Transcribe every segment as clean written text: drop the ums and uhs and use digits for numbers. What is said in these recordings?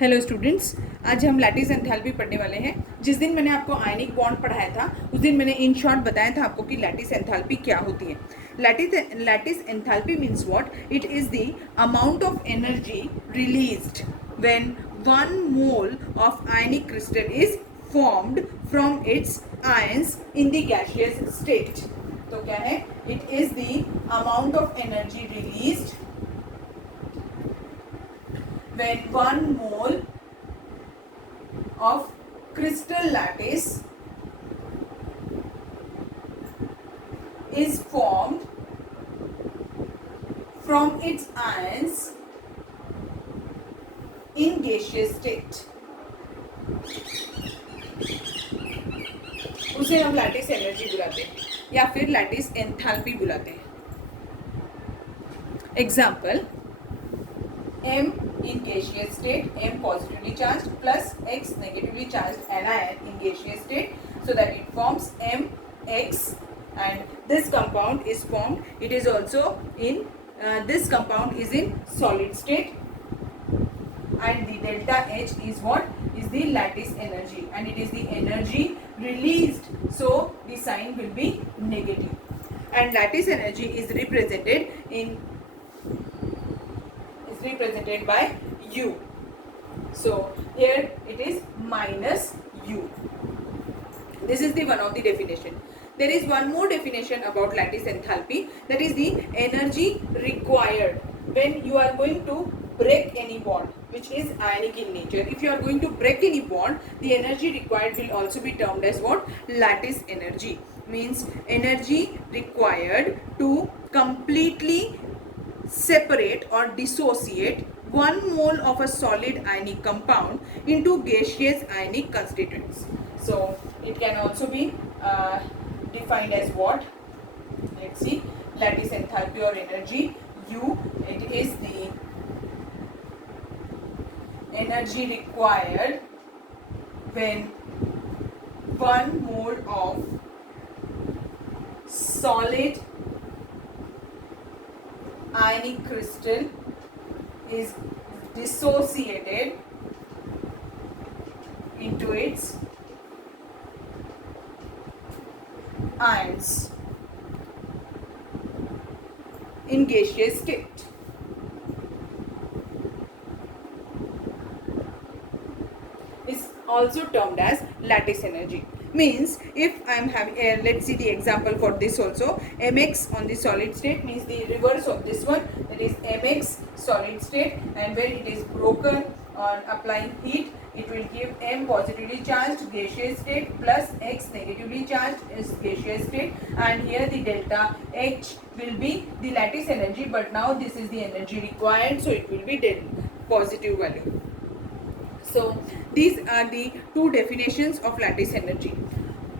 Hello students, आज हम lattice enthalpy पढ़ने वाले हैं। जिस दिन मैंने आपको आयनिक बॉन्ड पढ़ाया था उस दिन मैंने इन शॉर्ट बताया था आपको कि लैटिस एंथैल्पी क्या होती है। Lattice enthalpy means what? It is the amount of energy released when 1 mole of ionic crystal is formed from its ions in the gaseous state. तो क्या है? It is the amount of energy released when 1 mole of crystal lattice is formed from its ions in gaseous state. उसे हम lattice energy बुलाते हैं या फिर lattice enthalpy बुलाते हैं। Example, M in gaseous state, M positively charged plus X negatively charged anion in gaseous state, so that it forms MX, and this compound is formed. It is also in this compound is in solid state, and the delta H is what? Is the lattice energy, and it is the energy released, so the sign will be negative. And lattice energy is represented by U. So here it is minus U. This is the one of the definition. There is one more definition about lattice enthalpy, that is the energy required when you are going to break any bond which is ionic in nature. If you are going to break any bond, the energy required will also be termed as what? Lattice energy. Means energy required to completely separate or dissociate 1 mole of a solid ionic compound into gaseous ionic constituents. So it can also be defined as what? Let's see. Lattice enthalpy or energy U. It is the energy required when 1 mole of solid ionic crystal is dissociated into its ions in gaseous state. Is also termed as lattice energy. Means if I am having let's see the example for this also. Mx on the solid state means the reverse of this one, that is Mx solid state, and when it is broken on applying heat, it will give M positively charged gaseous state plus X negatively charged is gaseous state, and here the delta H will be the lattice energy, but now this is the energy required, so it will be positive value. So these are the two definitions of lattice energy.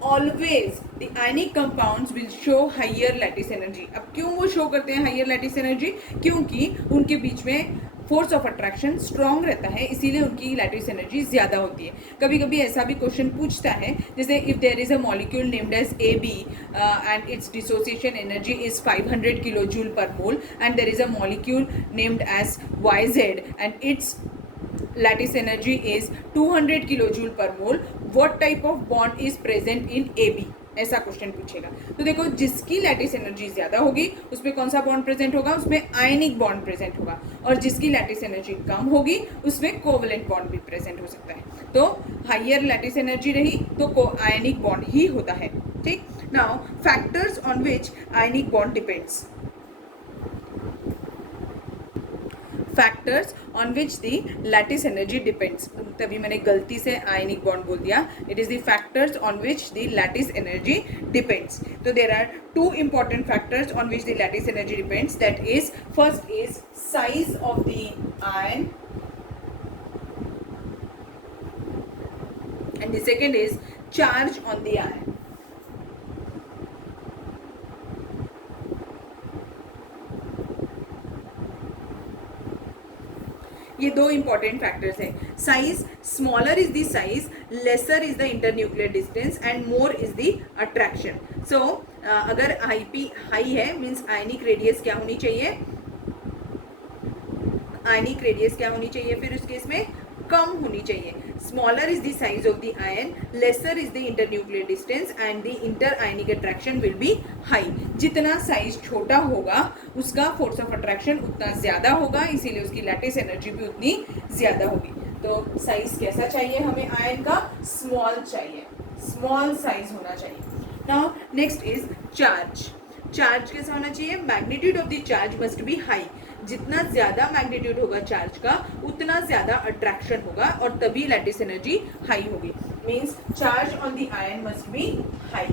Always the ionic compounds will show higher lattice energy. अब क्यों वो show करते हैं higher lattice energy? क्योंकि उनके बीच में force of attraction strong रहता है, इसीलिए उनकी लैटिस एनर्जी ज़्यादा होती है. कभी कभी ऐसा भी क्वेश्चन पूछता है, जैसे if there is a molecule named as AB and its dissociation energy is 500 kilojoule per mole, and there is a molecule named as YZ and its lattice energy is 200 kilojoule per mole, what type of bond is present in AB? ऐसा question पूछेगा. तो देखो, जिसकी lattice energy ज़्यादा होगी उसमें कौन सा बॉन्ड प्रेजेंट होगा? उसमें आयनिक बॉन्ड प्रेजेंट होगा, और जिसकी लैटिस एनर्जी कम होगी उसमें कोवलेंट बॉन्ड भी प्रेजेंट हो सकता है. तो हाइयर लैटिस एनर्जी रही तो आयनिक बॉन्ड ही होता है. ठीक. Now factors on which ionic bond depends. Factors on which the lattice energy depends. तभी मैंने गलती से आयनिक बॉन्ड बोल दिया. It is the factors on which the lattice energy depends. तो there are two important factors on which the lattice energy depends. That is, first is size of the ion, and the second is charge on the ion. ये दो important factors हैं. Size, smaller is the size, lesser is the internuclear distance, and more is the attraction. So अगर IP high है means ionic radius क्या होनी चाहिए? आयनिक radius क्या होनी चाहिए फिर उस केस में? कम होनी चाहिए. Smaller is the size of the ion, lesser is the internuclear distance and the inter ionic attraction will be high. जितना साइज छोटा होगा उसका फोर्स ऑफ अट्रैक्शन उतना ज़्यादा होगा, इसीलिए उसकी लैटिस एनर्जी भी उतनी ज़्यादा होगी. तो साइज कैसा चाहिए हमें आयन का? स्मॉल चाहिए, स्मॉल साइज होना चाहिए. Now next is charge. Charge कैसा होना चाहिए? Magnitude of the charge must be high. जितना ज़्यादा मैग्नीट्यूड होगा चार्ज का उतना ज़्यादा अट्रैक्शन होगा और तभी लैटिस एनर्जी हाई होगी. Means charge on the ion must be high.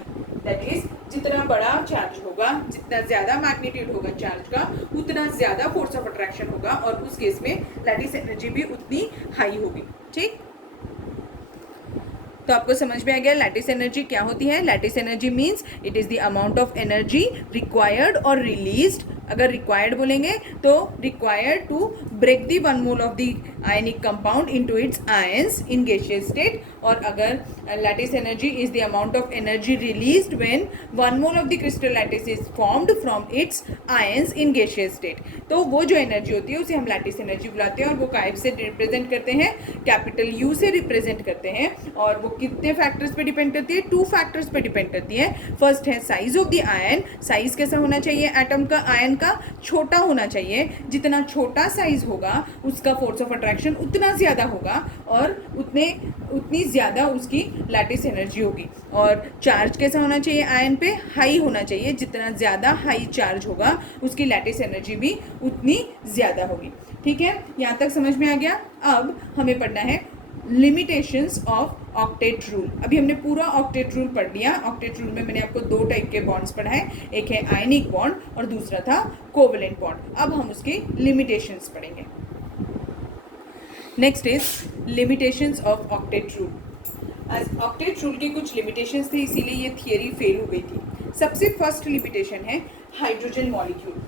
That is जितना बड़ा चार्ज होगा, जितना ज़्यादा मैग्नीट्यूड होगा चार्ज का उतना ज़्यादा फोर्स ऑफ अट्रैक्शन होगा और उस केस में लैटिस एनर्जी भी उतनी हाई होगी. ठीक, तो आपको समझ में आ गया लैटिस एनर्जी क्या होती है. Lattice energy means it is the amount of energy required और रिलीज्ड. अगर रिक्वायर्ड बोलेंगे तो required to break the one mole of the ionic compound into its ions in gaseous state. और अगर lattice energy is the amount of energy released when one mole of the crystal lattice is formed from its ions in gaseous state. तो वो जो energy होती है उसे हम lattice energy बुलाते हैं और वो काय से रिप्रेजेंट करते हैं? कैपिटल यू से रिप्रेजेंट करते हैं. और वो कितने फैक्टर्स पे डिपेंड करती है? 2 फैक्टर्स पे डिपेंड करती है. फर्स्ट है size of the ion. Size कैसा होना चाहिए? एटम का, आयन का छोटा होना चाहिए. जितना छोटा साइज होगा उसका फोर्स ऑफ अट्रैक्शन उतना ज़्यादा होगा और उतनी ज़्यादा उसकी लैटिस एनर्जी होगी. और चार्ज कैसा होना चाहिए? आयन पे हाई होना चाहिए. जितना ज़्यादा हाई चार्ज होगा उसकी लैटिस एनर्जी भी उतनी ज़्यादा होगी. ठीक है, यहाँ तक समझ में आ गया. अब हमें पढ़ना है लिमिटेशंस ऑफ ऑक्टेट रूल. अभी हमने पूरा ऑक्टेट रूल पढ़ लिया. ऑक्टेट रूल में मैंने आपको 2 टाइप के बॉन्ड्स पढ़ाए. एक है आयनिक बॉन्ड और दूसरा था कोवेलेंट बॉन्ड. अब हम उसके लिमिटेशंस पढ़ेंगे. Next is limitations of octet rule. आज ऑक्टेट रूल की कुछ लिमिटेशंस थे इसीलिए ये थियरी फेल हो गई थी. सबसे फर्स्ट लिमिटेशन है hydrogen molecule.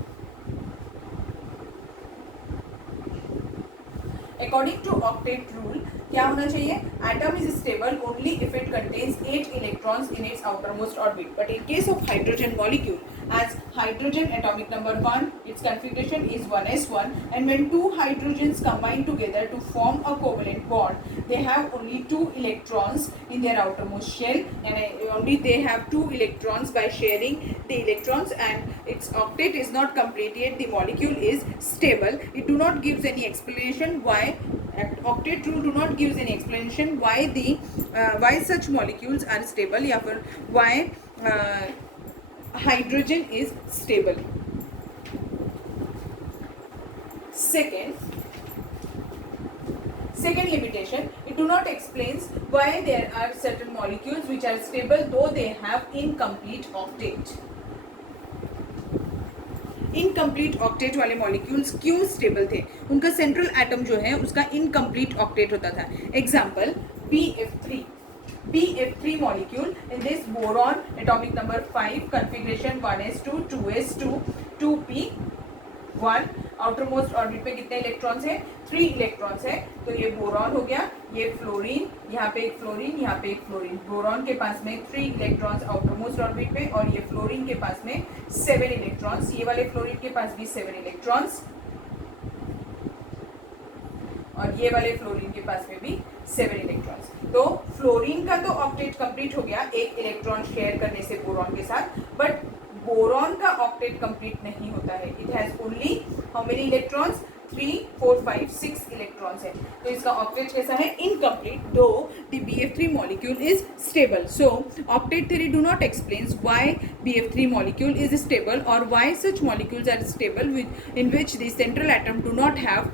According to octet rule क्या होना चाहिए? Atom is stable only if it contains 8 electrons in its outermost orbit. But in case of hydrogen molecule, as hydrogen atomic number 1, its configuration is 1s1, and when 2 hydrogens combine together to form a covalent bond, they have only 2 electrons in their outermost shell, and only they have 2 electrons by sharing the electrons, and its octet is not complete yet the molecule is stable. It do not gives any explanation why. Octet rule do not gives any explanation why such molecules are stable या फिर why hydrogen is stable. Second limitation, it do not explains why there are certain molecules which are stable though they have incomplete octet. Incomplete octet वाले molecules क्यों stable थे? उनका central atom जो है उसका incomplete octet होता था. Example BF3. BF3 molecule in this boron atomic number 5, configuration 1s2, 2s2, 2p1. Outermost orbit पे कितने इलेक्ट्रॉन्स हैं? 3 इलेक्ट्रॉन्स है. तो ये बोरॉन हो गया, ये फ्लोरीन, यहाँ पे एक फ्लोरीन, यहाँ पे एक फ्लोरीन. बोरॉन के पास में 3 इलेक्ट्रॉन्स आउटरमोस्ट ऑर्बिट पे और ये फ्लोरीन के पास में 7 इलेक्ट्रॉन्स. ये वाले फ्लोरीन के पास भी 7 इलेक्ट्रॉन्स और ये वाले फ्लोरीन के पास में भी 7 इलेक्ट्रॉन्स. तो फ्लोरीन का तो ऑक्टेट कंप्लीट हो गया एक इलेक्ट्रॉन शेयर करने से बोरॉन के साथ. बट बोरॉन का ऑक्टेट कंप्लीट नहीं होता है. It has only how many electrons? 3, 4, 5, 6 electrons है. तो इसका ऑक्टेट कैसा है? Incomplete. Though the BF3 molecule is stable. So octet theory do not explains why BF3 molecule is stable और why such molecules are stable in which the central atom do not have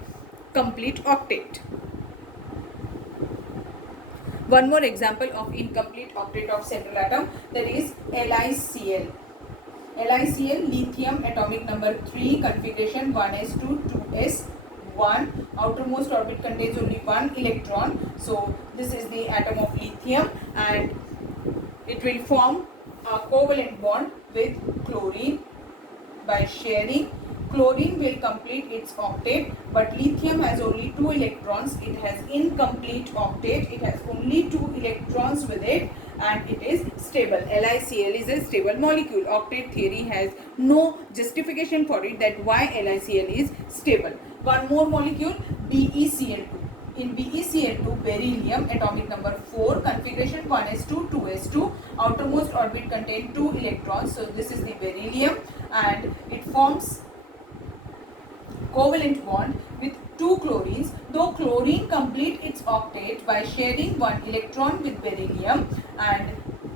complete octet. One more example of incomplete octet of central atom, that is LiCl. LiCl, lithium atomic number 3, configuration 1s2, 2s1. Outermost orbit contains only 1 electron. So this is the atom of lithium and it will form a covalent bond with chlorine by sharing. Chlorine will complete its octet, but lithium has only 2 electrons. It has incomplete octet. It has only 2 electrons with it, and it is stable. LiCl is a stable molecule. Octet theory has no justification for it that why LiCl is stable. One more molecule, BeCl2. in BeCl2 beryllium atomic number 4, configuration 1s2 2s2, outermost orbit contain 2 electrons, so this is the beryllium, and it forms covalent bond with 2 chlorines, though chlorine complete its octet by sharing 1 electron with beryllium, and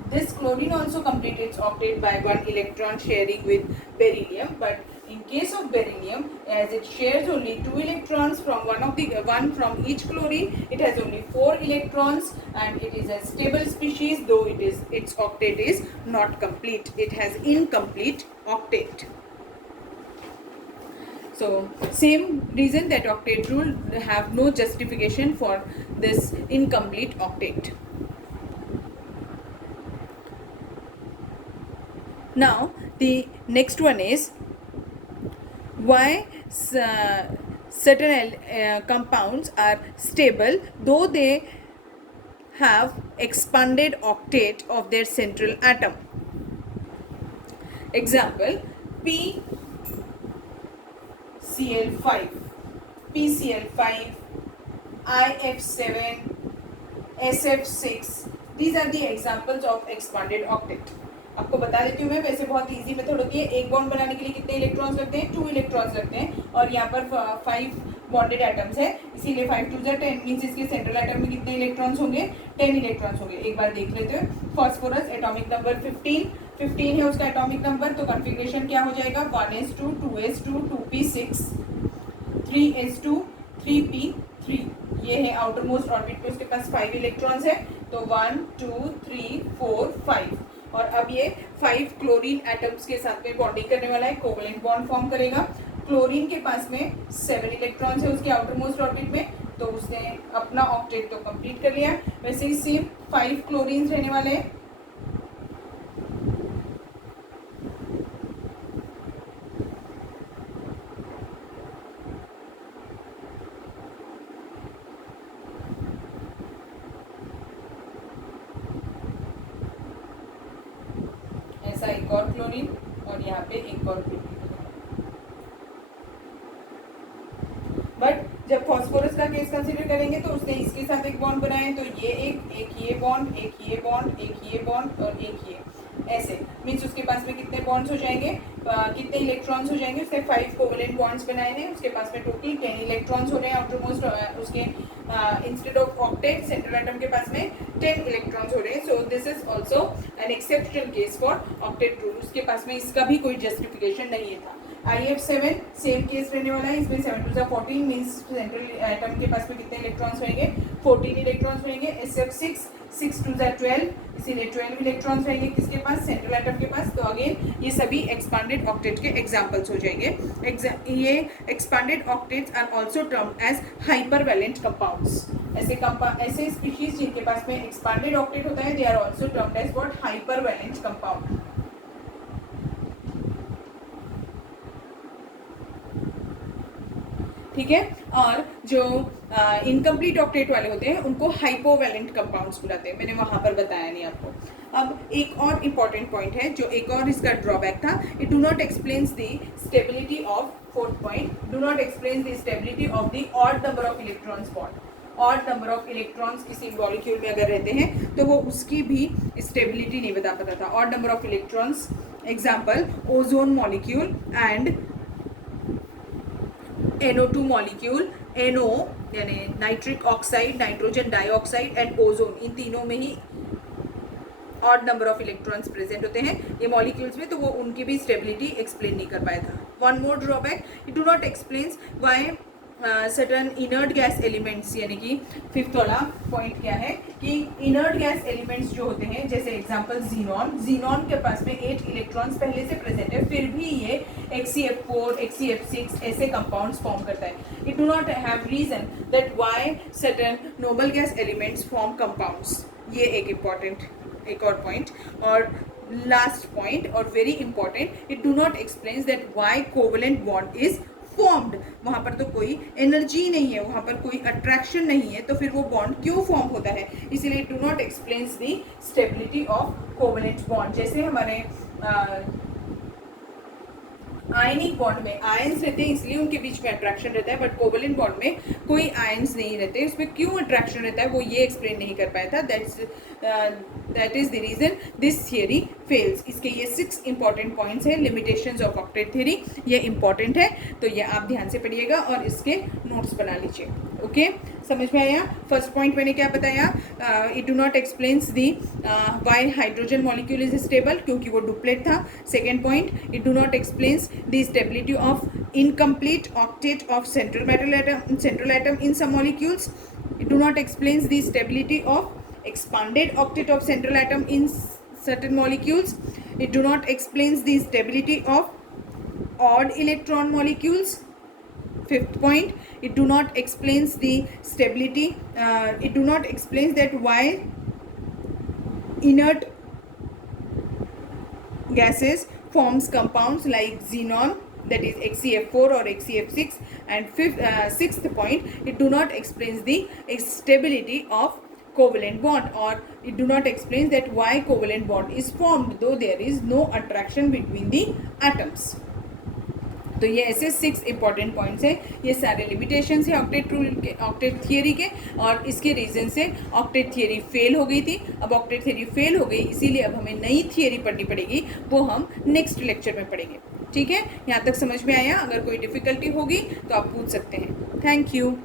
this chlorine also complete its octet by 1 electron sharing with beryllium. But in case of beryllium, as it shares only 2 electrons from one from each chlorine, it has only 4 electrons, and it is a stable species, though its octet is not complete. It has incomplete octet. So same reason that octet rule have no justification for this incomplete octet. Now the next one is why certain compounds are stable though they have expanded octet of their central atom. Example, PCl5, PCl5, IF7, SF6, these are the examples of expanded octet. आपको बता देती हूँ मैं, वैसे बहुत easy method होती है. एक बॉन्ड बनाने के लिए कितने इलेक्ट्रॉन्स लगते हैं? 2 इलेक्ट्रॉन्स लगते हैं, और यहाँ पर 5 बॉन्डेड एटम्स है, इसीलिए 5 2 10 मीन्स इसके सेंट्रल एटम में कितने इलेक्ट्रॉन्स होंगे? 10 इलेक्ट्रॉन्स होंगे. एक बार देख लेते हैं. फॉस्फोरस एटॉमिक नंबर 15 है उसका एटॉमिक नंबर, तो कॉन्फ़िगरेशन क्या हो जाएगा? 1s2 2s2 2p6 3s2 3p3. ये है आउटर मोस्ट ऑर्बिट पे, उसके पास 5 इलेक्ट्रॉन्स है, तो 1 2 3 4 5. और अब ये 5 क्लोरीन एटम्स के साथ में बॉन्डिंग करने वाला है, कोवलेंट बॉन्ड फॉर्म करेगा. क्लोरीन के पास में 7 इलेक्ट्रॉन्स है उसके आउटर मोस्ट ऑर्बिट में, तो उसने अपना ऑक्टेट तो कंप्लीट कर लिया. वैसे ही सेम 5 क्लोरीन रहने वाले हैं. ऐसा एक और क्लोरीन, और यहाँ पे एक और क्लोरीन. बट जब फॉस्फोरस का केस कंसीडर करेंगे तो उसने इसके साथ एक बॉन्ड बनाए, तो ये एक ये बॉन्ड, एक ये बॉन्ड, एक ये बॉन्ड और एक ये, ऐसे मीन्स उसके पास में कितने बॉन्ड्स हो जाएंगे? कितने इलेक्ट्रॉन्स हो जाएंगे? उसने 5 कोवेलेंट बॉन्ड्स बनाए हैं, उसके पास में टोटल 10 इलेक्ट्रॉन्स हो रहे हैं आउटर मोस्ट. उसके instead of octet central atom के पास में 10 इलेक्ट्रॉन्स हो रहे हैं. So this is also an exceptional case for octet rule. उसके पास में इसका भी कोई जस्टिफिकेशन नहीं था. IF7 सेम केस रहने वाला है. इसमें 7 2 14 मीन्स सेंट्रल एटम के पास में कितने इलेक्ट्रॉन्स रहेंगे? 14 इलेक्ट्रॉन्स रहेंगे. SF6 6 2 12, इसीलिए 12 इलेक्ट्रॉन्स रहेंगे किसके पास? सेंट्रल एटम के पास. तो अगेन ये सभी एक्सपांडेड ऑक्टेट के एग्जांपल्स हो जाएंगे. ये expanded octets are also termed as hypervalent compounds. ऐसे स्पीशीज जिनके पास में एक्सपांडेड ऑक्टेट होता है, they are also termed as what? Hypervalent compound. ठीक है. और जो इनकम्प्लीट ऑक्टेट वाले होते हैं उनको हाइपोवैलेंट कंपाउंड्स बुलाते हैं. मैंने वहाँ पर बताया नहीं आपको. अब एक और इम्पॉर्टेंट पॉइंट है, जो एक और इसका ड्रॉबैक था, it do not explains the stability of, fourth point, do not explains the stability of the odd number of electrons bond. Odd number of electrons किसी मॉलिक्यूल में अगर रहते हैं तो वो उसकी भी स्टेबिलिटी नहीं बता पाता था. Odd number of electrons, example ozone molecule and NO2 molecule. NO यानी nitric oxide, nitrogen dioxide and ozone, इन तीनों में ही odd number of electrons present होते हैं ये मॉलिक्यूल्स में, तो वो उनकी भी स्टेबिलिटी एक्सप्लेन नहीं कर पाया था. One more drawback, it do not explains why certain inert gas elements, यानी कि फिफ्थ वाला पॉइंट क्या है कि इनर्ट गैस एलिमेंट्स जो होते हैं, जैसे एग्जांपल जीनॉन के पास में 8 इलेक्ट्रॉन्स पहले से प्रेजेंट है, फिर भी ये HCF4 HCF6 ऐसे कंपाउंड्स फॉर्म करता है. It do not have reason that why certain noble gas elements form compounds. ये एक और पॉइंट. और लास्ट पॉइंट और very important, it do not explains that why covalent bond is formed. वहाँ पर तो कोई एनर्जी नहीं है, वहाँ पर कोई अट्रैक्शन नहीं है, तो फिर वो बॉन्ड क्यों फॉर्म होता है? इसीलिए do not explains the stability of covalent bond. जैसे हमारे आयनिक बॉन्ड में आयंस रहते हैं इसलिए उनके बीच में अट्रैक्शन रहता है, बट कोवलेंट बॉन्ड में कोई आयंस नहीं रहते। उसमें क्यों अट्रैक्शन रहता है वो ये एक्सप्लेन नहीं कर पाया था। That is the reason this theory fails. इसके ये 6 इंपॉर्टेंट पॉइंट्स हैं लिमिटेशंस ऑफ ऑक्टेट थ्योरी। ये इंपॉर्टेंट है तो ये आप ध्यान से पढ़िएगा और इसके नोट्स बना लीजिए। ओके, समझ में आया? फर्स्ट पॉइंट मैंने क्या बताया, it do not explains the Y hydrogen molecule is stable, क्योंकि वो डुप्लेट था। Second point, it do not explains the stability of incomplete octet of central atom in some molecules. It do not explains the stability of expanded octet of central atom in certain molecules. It do not explains the stability of odd electron molecules. Fifth point, it do not explains the stability, it do not explains that why inert gases forms compounds like xenon, that is HCF4 or HCF6. And sixth point, it do not explains the stability of covalent bond, or it do not explains that why covalent bond is formed though there is no attraction between the atoms. तो ये ऐसे 6 important points हैं। ये सारे limitations हैं octet rule के, octet theory के, और इसके रीजन से ऑक्टेट थियरी फेल हो गई थी। अब ऑक्टेट थियरी फेल हो गई, इसीलिए अब हमें नई थियरी पढ़नी पड़ेगी, वो हम नेक्स्ट लेक्चर में पढ़ेंगे। ठीक है, यहाँ तक समझ में आया? अगर कोई डिफिकल्टी होगी तो आप पूछ सकते हैं। Thank you.